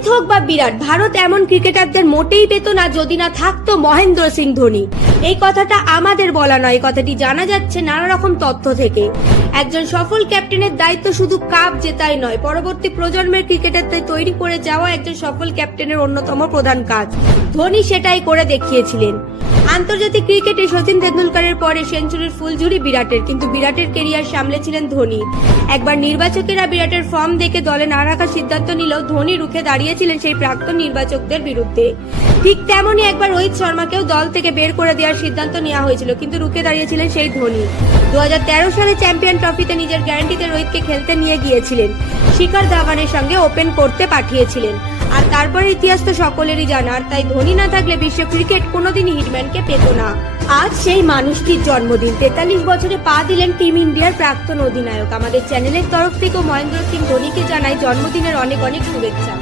রোহিত হোক বা বিরাট, ভারত এমন ক্রিকেটারদের মোটেই পেত না যদি না থাকতো মহেন্দ্র সিং ধোনি। এই কথাটা আমাদের বলা নয়, কথাটি জানা যাচ্ছে নানা রকম তথ্য থেকে। একজন সফল ক্যাপ্টেনের দায়িত্ব শুধু কাপ জেতাই নয়, পরবর্তী প্রজন্মের ক্রিকেটারদের তৈরি করে যাওয়া একজন সফল ক্যাপ্টেনের অন্যতম প্রধান কাজ। ধোনি সেটাই করে দেখিয়েছিলেন। আন্তর্জাতিক ক্রিকেটে সচিন তেন্ডুলকরের পরে সেঞ্চুরির ফুলঝুরি বিরাটের, কিন্তু বিরাটের কেরিয়ার সামলেছিলেন ধোনি। একবার নির্বাচকেরা বিরাটের ফর্ম দেখে দলে না রাখার সিদ্ধান্ত নিলেও ধোনি রুখে দাঁড়িয়েছিলেন সেই প্রাক্তন নির্বাচকদের বিরুদ্ধে। ঠিক তেমনই একবার রোহিত শর্মাকেও দল থেকে বের করে দেওয়ার সিদ্ধান্ত নেওয়া হয়েছিল, কিন্তু রুখে দাঁড়িয়েছিলেন সেই ধোনি। 2013 সালে চ্যাম্পিয়ন ট্রফিতে নিজের গ্যারান্টিতে রোহিতকে খেলতে নিয়ে গিয়েছিলেন, শিখর ধাওয়ানের সঙ্গে ওপেন করতে পাঠিয়েছিলেন। আর তারপরে ইতিহাস তো সকলেরই জানা, আর তাই ধোনি না থাকলে বিশ্ব ক্রিকেট কোনোদিনই হিটম্যানকে পেত না। আজ সেই মানুষটির জন্মদিন। 43 বছরে পা দিলেন টিম ইন্ডিয়ার প্রাক্তন অধিনায়ক। আমাদের চ্যানেলের তরফ থেকেও মহেন্দ্র সিং ধোনিকে জানাই জন্মদিনের অনেক অনেক শুভেচ্ছা।